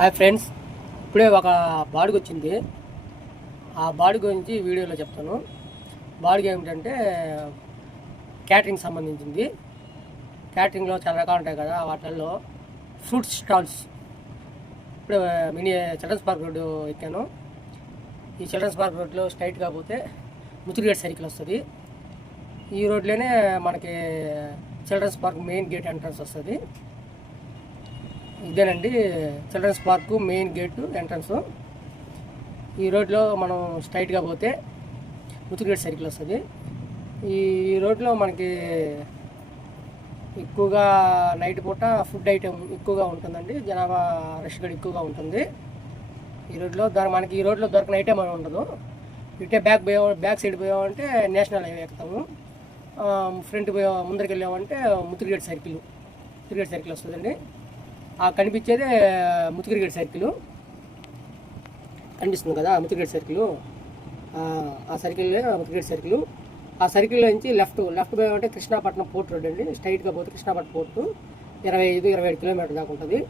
Hi friends, ఇప్పుడే ఒక బాడుగ వచ్చింది. ఆ బాడుగ గురించి వీడియోలో చెప్తాను. బాడుగ ఏమిటంటే క్యాటరింగ్ సంబంధించింది. క్యాటరింగ్లో చాలా రకాలు ఉంటాయి కదా, వాటిల్లో ఫ్రూట్స్ స్టాల్స్. ఇప్పుడు మినీ చిల్డ్రన్స్ పార్క్ రోడ్డు ఎక్కాను. ఈ చిల్డ్రన్స్ పార్క్ రోడ్లో స్ట్రైట్గా పోతే ముత్తురుగేట్ సర్కిల్ వస్తుంది. ఈ రోడ్లోనే మనకి children's park main gate entrance వస్తుంది. ఇదేనండి children's park main gate entrance. ఈ రోడ్లో మనం స్ట్రైట్గా పోతే ముత్తురుగేట్ సర్కిల్ వస్తుంది. ఈ రోడ్లో మనకి ఎక్కువగా నైట్ పూట ఫుడ్ ఐటెం ఎక్కువగా ఉంటుందండి. జనాభా రష్ కూడా ఎక్కువగా ఉంటుంది ఈ రోడ్లో. మనకి ఈ రోడ్లో దొరకని ఐటెం అని ఉండదు. ఇటే బ్యాక్ సైడ్ పోయామంటే నేషనల్ హైవే ఎక్కుతాము. ఫ్రంట్ ముందరికి వెళ్ళామంటే ముత్తురుగేట్ సర్కిల్ వస్తుందండి. ఆ కనిపించేదే ముత్తురుగేట్ సర్కిల్ కనిపిస్తుంది కదా, ముత్తురుగేట్ సర్కిల్. ఆ సర్కిల్ ముత్తురుగేట్ సర్కిల్. ఆ సర్కిల్ నుంచి లెఫ్ట్ పోయామంటే కృష్ణాపట్నం పోర్ట్ రోడ్ అండి. స్ట్రైట్గా పోతే కృష్ణాపట్నం పోర్టు 25-27 కిలోమీటర్ దాకా ఉంటుంది.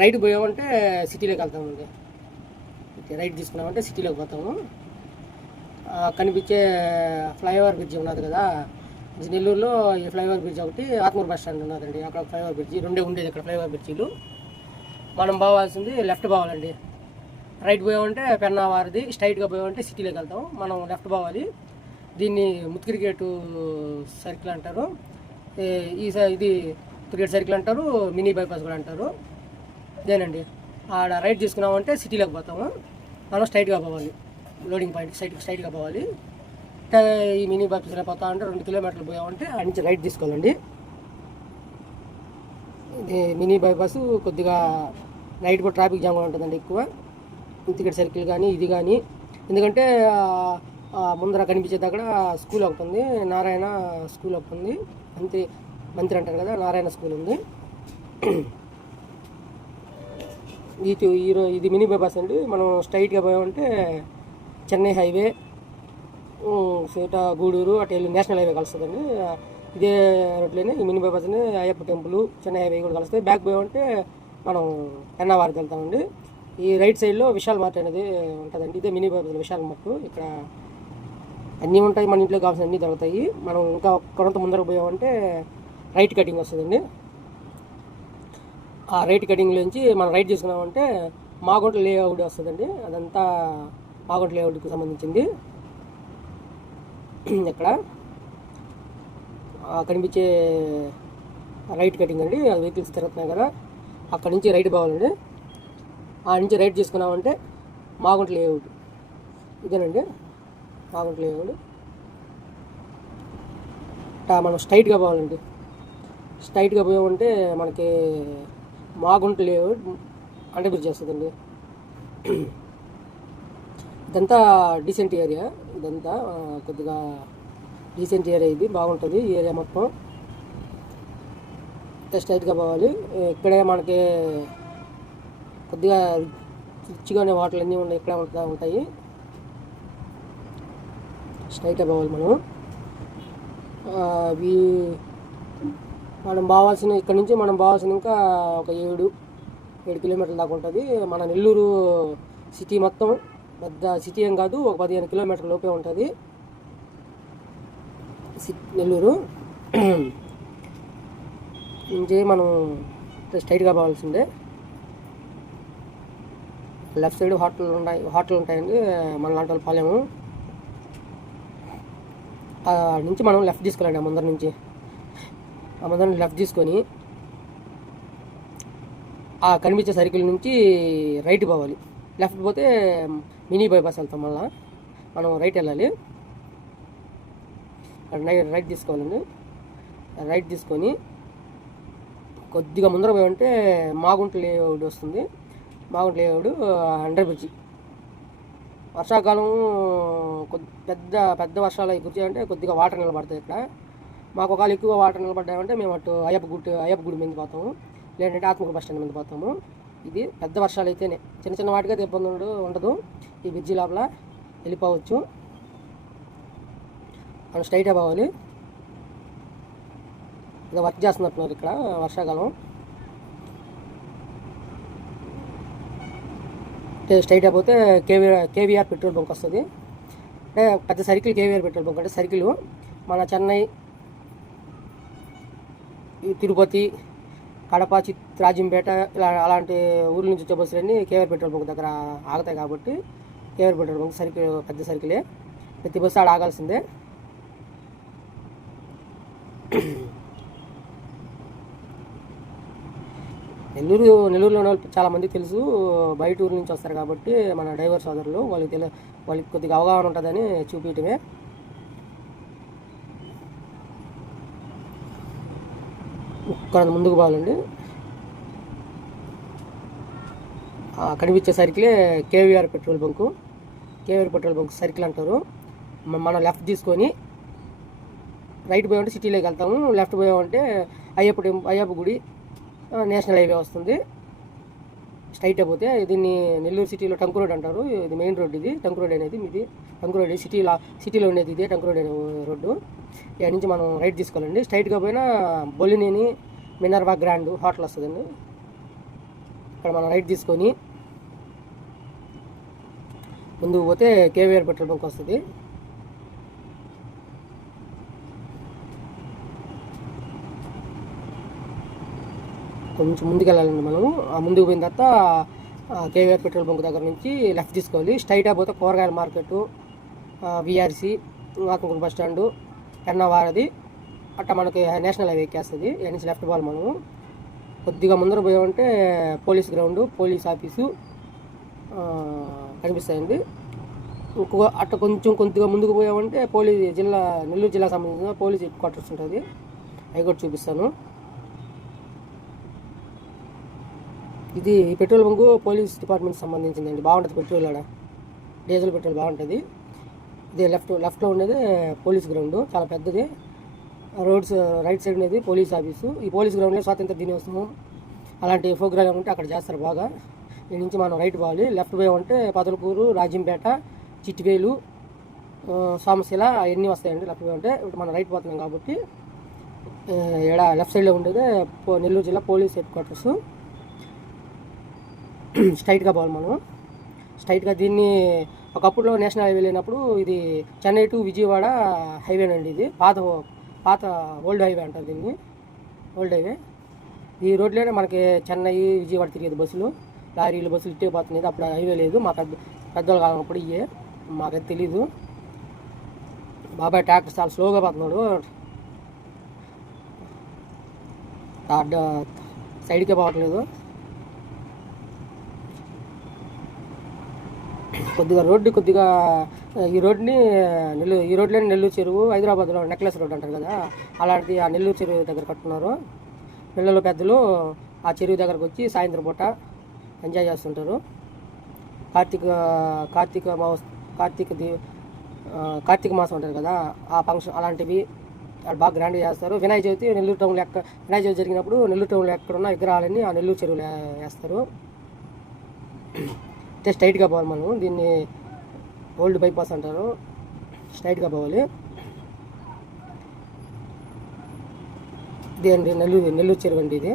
రైట్ పోయామంటే సిటీలోకి వెళ్తామండి. రైట్ తీసుకున్నామంటే సిటీలోకి పోతాము. కనిపించే ఫ్లైఓవర్ బ్రిడ్జ్ ఉన్నది కదా, నెల్లూరులో ఈ ఫ్లైఓవర్ బ్రిడ్జ్ ఒకటి, ఆత్మూరు బస్ స్టాండ్ ఉన్నదండి. అక్కడ ఫ్లైఓవర్ బ్రిడ్జి రెండే ఉండేది. ఇక్కడ ఫ్లైఓవర్ బ్రిడ్జీలు మనం పోవాల్సింది లెఫ్ట్ పోవాలండి. రైట్ పోయామంటే పెన్నావారిది, స్ట్రైట్గా పోయామంటే సిటీలోకి వెళ్తాం. మనం లెఫ్ట్ పోవాలి. దీన్ని ముత్తురుగేట్ సర్కిల్ అంటారు. ఇది ముత్తురుగేట్ సర్కిల్ అంటారు, మినీ బైపాస్ కూడా అంటారు. ఇదేనండి. ఆడ రైట్ తీసుకున్నామంటే సిటీలోకి పోతాము. మనం స్ట్రైట్గా పోవాలి, లోడింగ్ పాయింట్ స్ట్రైట్గా పోవాలి. ఈ మినీ బైపాస్ పోతా అంటే 2 కిలోమీటర్లు పోయామంటే ఆ నుంచి రైట్ తీసుకోవాలండి. ఇది మినీ బైపాస్. కొద్దిగా నైట్ కూడా ట్రాఫిక్ జామ్ ఉంటుందండి ఎక్కువ. ముత్తురుగేట్ సర్కిల్ కానీ ఇది కానీ, ఎందుకంటే ముందర కనిపించేది అక్కడ స్కూల్ ఒకటి ఉంది, నారాయణ స్కూల్ ఒకటి ఉంది. మంత్రి అంటారు కదా, నారాయణ స్కూల్ ఉంది. ఇది మినీ బైపాస్ అండి. మనం స్ట్రైట్గా పోయామంటే చెన్నై హైవే, సీట గూడూరు అటు వెళ్ళి నేషనల్ హైవే కలుస్తుందండి. ఇదే రోడ్లోనే ఈ మినీ బైపాస్ అని అయ్యప్ప టెంపుల్, చెన్నై హైవే కూడా కలుస్తాయి. బ్యాక్ పోయామంటే మనం పెన్నావారికి వెళ్తామండి. ఈ రైట్ సైడ్లో విశాల్ మార్ట్ అనేది ఉంటుందండి. ఇదే మినీ బైపాస్ విశాల్ మార్ట్. ఇక్కడ అన్నీ ఉంటాయి, మన ఇంట్లో కావాల్సిన అన్నీ దొరుకుతాయి. మనం ఇంకా కొంత ముందరకు పోయామంటే రైట్ కటింగ్ వస్తుందండి. ఆ రైట్ కటింగ్లోంచి మనం రైట్ తీసుకున్నామంటే మాగుంట లేఅవుట్ వస్తుందండి. అదంతా మాగుంట లేఅవుట్కి సంబంధించింది. ఇక్కడ కనిపించే రైట్ కటింగ్ అండి. అది వెహికల్స్ తిరుగుతున్నాయి కదా, అక్కడ నుంచి రైట్ పోవాలండి. ఆ నుంచి రైట్ తీసుకున్నామంటే మాగుంట లేఅవుట్. ఇదేనండి మాగుంట లేఅవుట్. మనం స్ట్రైట్గా పోవాలండి. స్ట్రైట్గా పోయామంటే మనకి మాగుంట లేఅవుట్ అండర్ బ్రిడ్జ్ వస్తుందండి. ఇదంతా డీసెంట్ ఏరియా. ఇదంతా కొద్దిగా డీసెంట్ ఏరియా. ఇది బాగుంటుంది ఈ ఏరియా మొత్తం. స్ట్రైట్గా పోవాలి. ఇక్కడే మనకి కొద్దిగా రిచ్గానే వాటర్లు అన్నీ ఉన్నాయి, ఇక్కడ ఉంటాయి. స్ట్రైట్గా పోవాలి మనం. అవి మనం పోవాల్సిన ఇక్కడ నుంచి మనం పోవాల్సిన ఇంకా ఒక 7 కిలోమీటర్ల దాకా ఉంటుంది. మన నెల్లూరు సిటీ మొత్తం పెద్ద సిటీ ఏం కాదు, ఒక 15 కిలోమీటర్ల లోపే ఉంటుంది నెల్లూరు నుంచి. మనం స్ట్రైట్గా పోవాల్సిందే. లెఫ్ట్ సైడ్ హోటల్ ఉంటాయండి, మన లాంటి వాళ్ళు పాలేము. నుంచి మనం లెఫ్ట్ తీసుకోవాలండి. ఆ ముందర నుంచి లెఫ్ట్ తీసుకొని ఆ కనిపించే సర్కిల్ నుంచి రైట్ పోవాలి. లెఫ్ట్ పోతే మినీ బైపాస్ వెళ్తాం. మళ్ళీ మనం రైట్ వెళ్ళాలి. రైట్ తీసుకోవాలండి. రైట్ తీసుకొని కొద్దిగా ముందర పోయామంటే మాగుంట లేఅవుట్ వస్తుంది. Magunta layout under bridge. వర్షాకాలం పెద్ద వర్షాలు అవి కురిచాయంటే కొద్దిగా వాటర్ నిలబడతాయి ఇక్కడ. మాకు ఒకవేళ ఎక్కువ వాటర్ నిలబడ్డామంటే మేము అటు అయ్యప్ప గుడి మీద పోతాము, లేదంటే ఆత్మూరు బస్ స్టాండ్ మీద పోతాము. ఇది పెద్ద వర్షాలు అయితేనే, చిన్న వాటికైతే ఇబ్బంది ఉండదు. ఈ బ్రిడ్జి లోపల వెళ్ళిపోవచ్చు. మనం స్ట్రైట్గా పోవాలి. ఇలా వర్క్ చేస్తున్నట్టున్నారు ఇక్కడ వర్షాకాలం. స్ట్రైట్ అయిపోతే కేవీఆర్ పెట్రోల్ బంక్ వస్తుంది. అంటే పెద్ద సర్కిల్ కేవీఆర్ పెట్రోల్ బంక్ అంటే సర్కిల్ మన చెన్నై, తిరుపతి, కడప, రాజంపేట ఇలా అలాంటి ఊర్ల నుంచి వచ్చే బస్సులన్నీ కేవీఆర్ పెట్రోల్ బంక్ దగ్గర ఆగుతాయి కాబట్టి కేవీఆర్ పెట్రోల్ బంక్ సర్కిల్ పెద్ద సర్కిలే, ప్రతి బస్సు ఆడ ఆగాల్సిందే. నెల్లూరులో చాలామంది తెలుసు, బయట ఊరు నుంచి వస్తారు కాబట్టి మన డ్రైవర్ సోదరులు వాళ్ళకి కొద్దిగా అవగాహన ఉంటుందని చూపించడమే. ఇక్కడ ముందుకు పోవాలండి. కనిపించే సర్కిలే KVR petrol bunk. KVR petrol bunk circle అంటారు. మనం లెఫ్ట్ తీసుకొని రైట్ పోయామంటే సిటీలోకి వెళ్తాము, లెఫ్ట్ పోయామంటే అయ్యప్ప గుడి, నేషనల్ హైవే వస్తుంది. స్ట్రైట్ అయిపోతే దీన్ని నెల్లూరు సిటీలో టంకు రోడ్ అంటారు. ఇది మెయిన్ రోడ్, ఇది టంకు రోడ్ అనేది ఇది టంకు రోడ్ సిటీలో ఉండేది ఇదే టంకు రోడ్ అనే రోడ్డు. ఇక్కడ నుంచి మనం రైట్ తీసుకోవాలండి. స్ట్రైట్గా పోయినా బొల్లినేని మినర్వా గ్రాండ్ హోటల్ వస్తుందండి. ఇక్కడ మనం రైట్ తీసుకొని ముందుకు పోతే కేవీఆర్ పెట్రోల్ బంక్ వస్తుంది. కొంచెం ముందుకు వెళ్ళాలండి మనం. ముందుకు పోయిన తర్వాత కేవీఆర్ పెట్రోల్ బంక్ దగ్గర నుంచి లెఫ్ట్ తీసుకోవాలి. స్ట్రైట్ అయిపోతే కూరగాయల market, VRC, Atmakur bus stand, ఎన్నవారది అట్లా మనకి నేషనల్ హైవే ఎక్కేస్తుంది. ఇక్కడ నుంచి లెఫ్ట్ పోవాలి మనము. కొద్దిగా ముందర పోయామంటే పోలీస్ గ్రౌండ్, పోలీస్ ఆఫీసు కనిపిస్తాయండి. అట్లా కొద్దిగా ముందుకు పోయామంటే నెల్లూరు జిల్లాకు సంబంధించిన పోలీస్ హెడ్ క్వార్టర్స్ ఉంటుంది. అవి కూడా చూపిస్తాను. ఇది పెట్రోల్ బంకు పోలీస్ డిపార్ట్మెంట్కి సంబంధించిందండి. బాగుంటుంది పెట్రోల్, ఆడ డీజిల్ పెట్రోల్ బాగుంటుంది. ఇది లెఫ్ట్లో ఉండేది పోలీస్ గ్రౌండ్, చాలా పెద్దది. రోడ్స్ రైట్ సైడ్ ఉండేది పోలీస్ ఆఫీసు. ఈ పోలీస్ గ్రౌండ్లో స్వాతంత్ర దినోత్సవం అలాంటి ప్రోగ్రామ్ ఉంటే అక్కడ చేస్తారు బాగా. ఈ నుంచి మనం రైట్ పోవాలి. లెఫ్ట్ పోయామంటే పదలకూరు, రాజంపేట, చిట్టివేలు, సోమశిల అవన్నీ వస్తాయండి. లెఫ్ట్ పోయామంటే ఇప్పుడు మనం రైట్ పోతున్నాం కాబట్టి ఇక్కడ లెఫ్ట్ సైడ్లో ఉండేది నెల్లూరు జిల్లా పోలీస్ హెడ్ క్వార్టర్స్. స్ట్రైట్గా పోవాలి మనం. స్ట్రైట్గా దీన్ని ఒకప్పుడు నేషనల్ హైవే లేనప్పుడు ఇది చెన్నై టు విజయవాడ హైవేనండి. ఇది పాత ఓల్డ్ హైవే అంటారు దీన్ని, ఓల్డ్ హైవే. ఈ రోడ్లోనే మనకి చెన్నై, విజయవాడ తిరిగేది బస్సులు, లారీలు, బస్సులు ఇట్టే పోతున్నాయి. అప్పుడు హైవే లేదు, మా పెద్దవాళ్ళు కాలం అప్పుడు ఇవే, మాకైతే తెలీదు. బాబాయ్ ట్రాక్టర్ చాలా స్లోగా పోతున్నాడు, సైడ్కే పోవట్లేదు. కొద్దిగా ఈ రోడ్లోనే నెల్లూరు చెరువు, హైదరాబాద్లో నెక్లెస్ రోడ్ అంటారు కదా, అలాంటి ఆ నెల్లూరు చెరువు దగ్గర కట్టుకున్నారు. పిల్లలు పెద్దలు ఆ చెరువు దగ్గరకు వచ్చి సాయంత్రం పూట ఎంజాయ్ చేస్తుంటారు. కార్తీక మాసం అంటారు కదా, ఆ ఫంక్షన్ అలాంటివి బాగా గ్రాండ్గా చేస్తారు. వినాయక చవితి వినాయక చవితి జరిగినప్పుడు నెల్లూరు టౌన్లో ఎక్కడున్న విగ్రహాలన్నీ ఆ నెల్లూరు చెరువులో వేస్తారు. అంటే స్ట్రైట్గా పోవాలి మనం. దీన్ని ఓల్డ్ బైపాస్ అంటారు. స్ట్రైట్గా పోవాలి. ఇది అండి నెల్లూరు చెరువు అండి. ఇది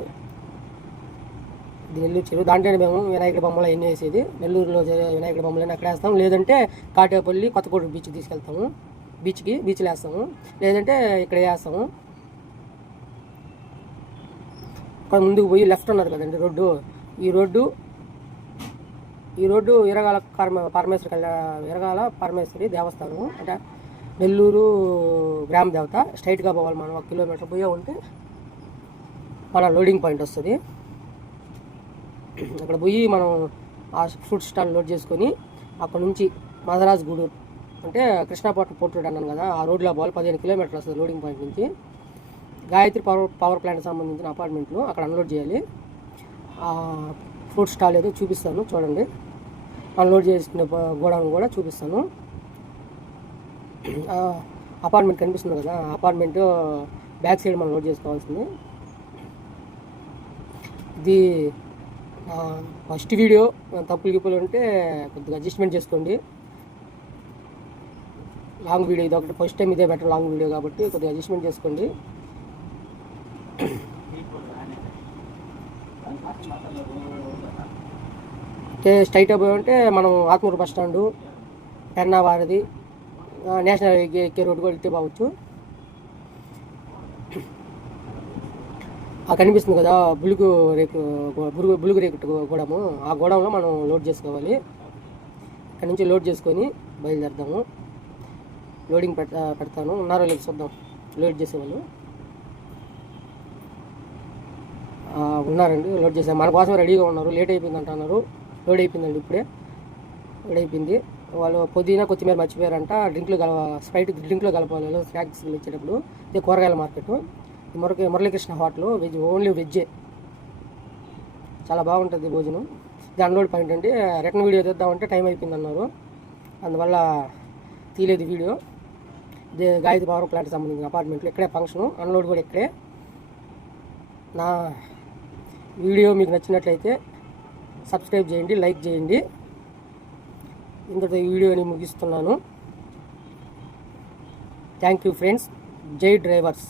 నెల్లూరు చెరువు. దాంట్లోనే మేము వినాయకుడి బొమ్మలు ఎన్ని వేసేది. నెల్లూరులో వినాయకుడి బొమ్మలు అక్కడ వేస్తాం, లేదంటే కాటేపల్లి, కొత్తకోట బీచ్కి తీసుకెళ్తాము. బీచ్లో వేస్తాము, లేదంటే ఇక్కడ వేస్తాము. అక్కడ ముందుకు పోయి లెఫ్ట్ ఉన్నారు కదండి రోడ్డు, ఈ రోడ్డు ఇరగాల పరమేశ్వరి దేవస్థానం, అంటే నెల్లూరు గ్రామ దేవత. స్ట్రైట్గా పోవాలి మనం. 1 కిలోమీటర్ పోయే ఉంటే మన లోడింగ్ పాయింట్ వస్తుంది. అక్కడ పోయి మనం ఆ ఫ్రూట్ స్టాల్ లోడ్ చేసుకొని అక్కడ నుంచి మదరాజ్ గూడూరు అంటే కృష్ణాపట్నం పోర్ట్ రోడ్ అన్నాను కదా, ఆ రోడ్లో పోవాలి. 15 కిలోమీటర్లు వస్తుంది లోడింగ్ పాయింట్ నుంచి. గాయత్రి పవర్ ప్లాంట్కి సంబంధించిన అపార్ట్మెంట్లు అక్కడ అన్లోడ్ చేయాలి. ఫ్రూట్ స్టాల్ ఏదో చూపిస్తాను చూడండి. అన్లోడ్ చేసుకునే గోడౌన్ కూడా చూపిస్తాను. అపార్ట్మెంట్ కనిపిస్తుంది కదా, అపార్ట్మెంట్ బ్యాక్ సైడ్ మనం లోడ్ చేసుకోవాల్సింది. ఇది ఫస్ట్ వీడియో, తప్పులు ఉంటే కొద్దిగా అడ్జస్ట్మెంట్ చేసుకోండి. లాంగ్ వీడియో ఇది ఒకటి, ఫస్ట్ టైం ఇదే బెటర్ లాంగ్ వీడియో కాబట్టి కొద్దిగా అడ్జస్ట్మెంట్ చేసుకోండి. స్ట్రైట్ పోయామంటే మనం ఆత్మూరు బస్ స్టాండు, పెన్నా వారధి, నేషనల్ ఎక్కే రోడ్డు కూడా వెళ్తే పోవచ్చు. కనిపిస్తుంది కదా బులుగు రేకు గోడము, ఆ గోడంలో మనం లోడ్ చేసుకోవాలి. ఇక్కడ నుంచి లోడ్ చేసుకొని బయలుదేరదాము. లోడింగ్ పెడతాను, ఉన్నారో లేదు చూద్దాం. లోడ్ చేసేవాళ్ళు ఉన్నారండి, లోడ్ చేసాం. మన కోసం రెడీగా ఉన్నారు. లేట్ అయిపోయింది అంటున్నారు. లోడ్ అయిపోయిందండి, ఇప్పుడే లోడ్ అయిపోయింది. వాళ్ళు పుదీనా కొత్తిమీర మర్చిపోయారంట. స్ప్రైట్ డ్రింక్లో కలపాలి స్నాక్స్ ఇచ్చేటప్పుడు. ఇదే కూరగాయల market, Muralikrishna hotel, veg, only వెజ్జే. చాలా బాగుంటుంది భోజనం. ఇది అన్లోడ్ పాయింట్ అండి. రిటర్న్ వీడియో తీద్దామంటే టైం అయిపోయింది అన్నారు, అందువల్ల తీయలేదు వీడియో. ఇదే గాయత్రి పవర్ ప్లాంట్ సంబంధించిన అపార్ట్మెంట్లో ఇక్కడే ఫంక్షను, అన్లోడ్ కూడా ఇక్కడే. నా వీడియో మీకు నచ్చినట్లయితే సబ్స్క్రైబ్ చేయండి, లైక్ చేయండి. ఇంతటితో ఈ వీడియోని ముగిస్తున్నాను. Thank you friends. జై డ్రైవర్స్.